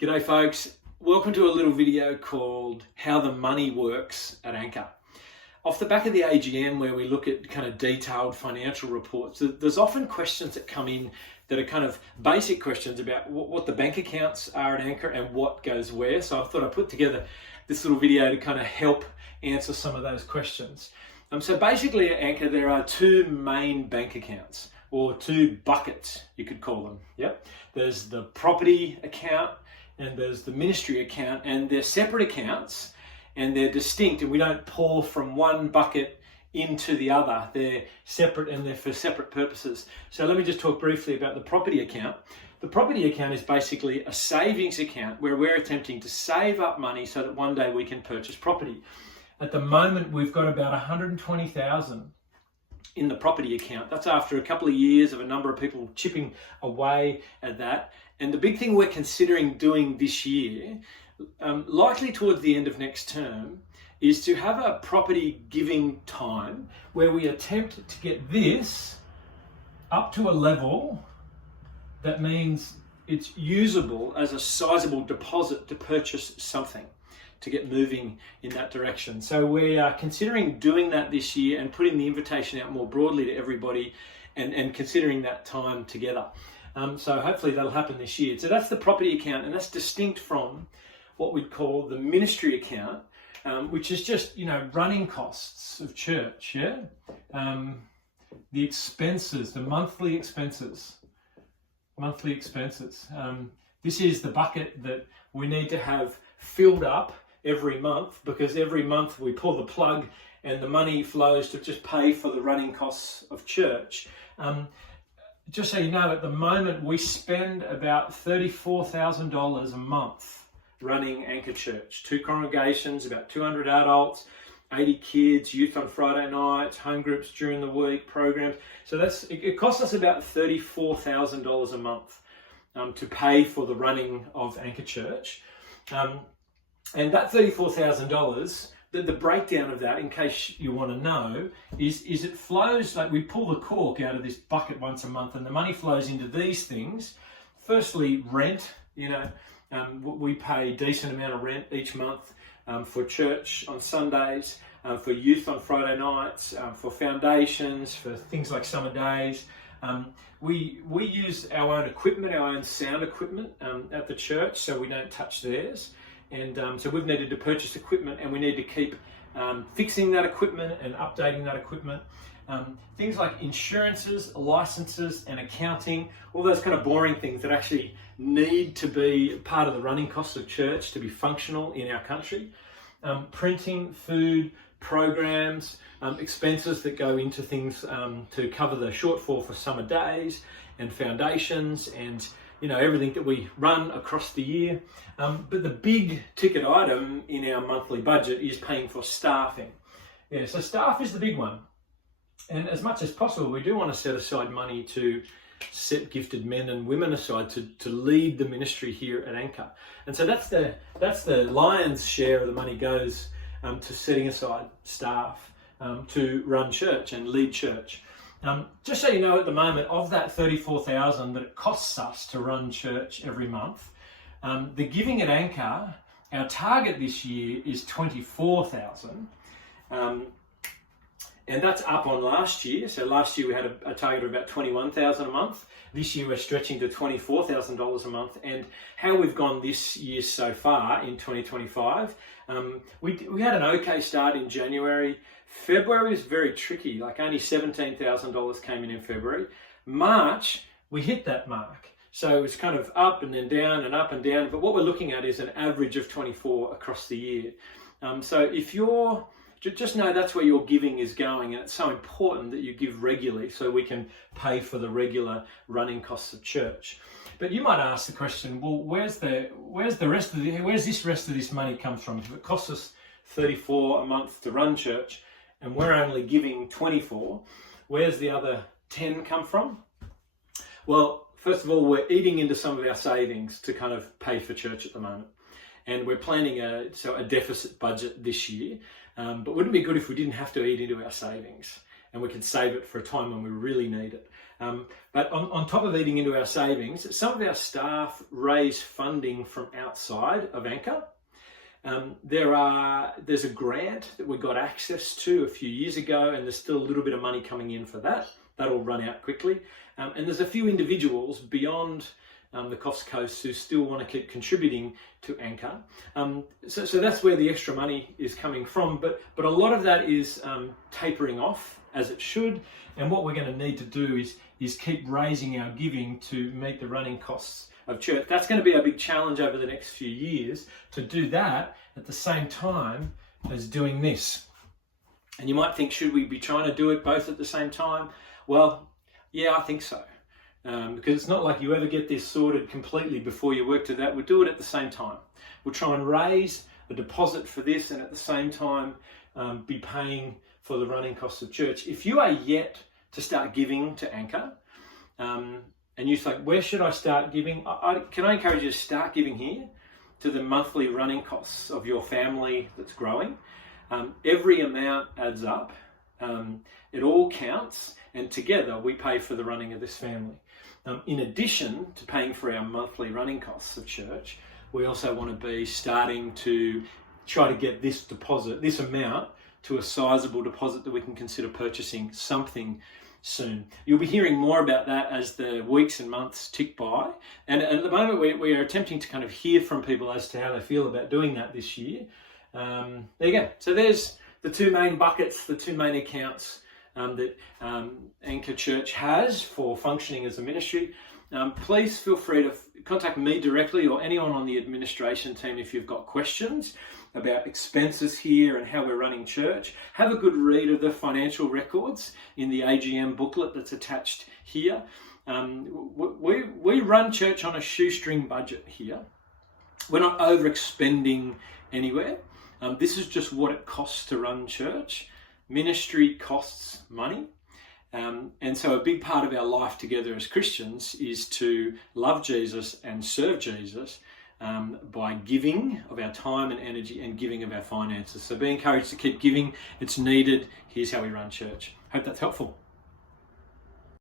G'day folks, welcome to a little video called How the Money Works at Anchor. Off the back of the AGM where we look at kind of detailed financial reports, there's often questions that come in that are kind of basic questions about what the bank accounts are at Anchor and what goes where. So I thought I'd put together this little video to kind of help answer some of those questions. So basically at Anchor there are two main bank accounts, or two buckets you could call them. Yep. There's the property account and there's the ministry account, and they're separate accounts and they're distinct, and we don't pour from one bucket into the other. They're separate and they're for separate purposes. So let me just talk briefly about the property account. The property account is basically a savings account where we're attempting to save up money so that one day we can purchase property. At the moment, we've got about 120,000 in the property account. That's after a couple of years of a number of people chipping away at that. And the big thing we're considering doing this year, likely towards the end of next term, is to have a property giving time where we attempt to get this up to a level that means it's usable as a sizable deposit to purchase something, to get moving in that direction. So we are considering doing that this year and putting the invitation out more broadly to everybody and considering that time together. So hopefully that'll happen this year. So that's the property account, and that's distinct from what we'd call the ministry account, which is just, running costs of church, yeah? The expenses, the monthly expenses. This is the bucket that we need to have filled up every month, because every month we pull the plug and the money flows to just pay for the running costs of church. Just so you know, at the moment we spend about $34,000 a month running Anchor Church. 2 congregations, about 200 adults, 80 kids, youth on Friday nights, home groups during the week, programs. So it costs us about $34,000 a month to pay for the running of Anchor Church. And that $34,000, the breakdown of that, in case you want to know, is it flows, like we pull the cork out of this bucket once a month and the money flows into these things. Firstly, rent, we pay a decent amount of rent each month for church on Sundays, for youth on Friday nights, for foundations, for things like summer days. We use our own equipment, our own sound equipment at the church, so we don't touch theirs. And so we've needed to purchase equipment, and we need to keep fixing that equipment and updating that equipment. Things like insurances, licenses, and accounting, all those kind of boring things that actually need to be part of the running costs of church to be functional in our country. Printing, food, programs, expenses that go into things to cover the shortfall for summer days and foundations and everything that we run across the year. But the big ticket item in our monthly budget is paying for staffing. Yeah, so staff is the big one. And as much as possible, we do want to set aside money to set gifted men and women aside to lead the ministry here at Anchor. And so that's the lion's share of the money goes to setting aside staff to run church and lead church. Just so you know, at the moment, of that $34,000 that it costs us to run church every month, the giving at Anchor, our target this year is $24,000. And that's up on last year. So last year we had a target of about $21,000 a month. This year we're stretching to $24,000 a month. And how we've gone this year so far in 2025, we had an okay start in January. February was very tricky, like only $17,000 came in February. March, we hit that mark. So it was kind of up and then down and up and down. But what we're looking at is an average of 24 across the year. So if you're, just know that's where your giving is going. And it's so important that you give regularly so we can pay for the regular running costs of church. But you might ask the question, well, where's this rest of this money comes from? If it costs us 34 a month to run church, and we're only giving 24, where's the other 10 come from? Well, first of all, we're eating into some of our savings to kind of pay for church at the moment. And we're planning a deficit budget this year. But wouldn't it be good if we didn't have to eat into our savings and we could save it for a time when we really need it? But on top of eating into our savings, some of our staff raise funding from outside of Anchor. There's a grant that we got access to a few years ago, and there's still a little bit of money coming in for that. That'll run out quickly. And there's a few individuals beyond the Coffs Coast who still want to keep contributing to Anchor. So that's where the extra money is coming from. But a lot of that is tapering off, as it should. And what we're going to need to do is keep raising our giving to meet the running costs of church. That's going to be a big challenge over the next few years, to do that at the same time as doing this. And you might think, should we be trying to do it both at the same time? Well, yeah, I think so. Because it's not like you ever get this sorted completely before you work to that. We'll do it at the same time. We'll try and raise a deposit for this, and at the same time be paying for the running costs of church. If you are yet to start giving to Anchor, and you're like, where should I start giving? Can I encourage you to start giving here to the monthly running costs of your family that's growing? Every amount adds up. It all counts, and together we pay for the running of this family. In addition to paying for our monthly running costs of church, we also want to be starting to try to get this deposit, this amount, to a sizable deposit that we can consider purchasing something soon. You'll be hearing more about that as the weeks and months tick by. And at the moment, we are attempting to kind of hear from people as to how they feel about doing that this year. There you go. So there's the two main buckets, the two main accounts that Anchor Church has for functioning as a ministry. Please feel free to contact me directly or anyone on the administration team if you've got questions about expenses here and how we're running church. Have a good read of the financial records in the AGM booklet that's attached here. We run church on a shoestring budget here. We're not overexpending anywhere. This is just what it costs to run church. Ministry costs money. And so a big part of our life together as Christians is to love Jesus and serve Jesus by giving of our time and energy and giving of our finances. So be encouraged to keep giving. It's needed. Here's how we run church. Hope that's helpful.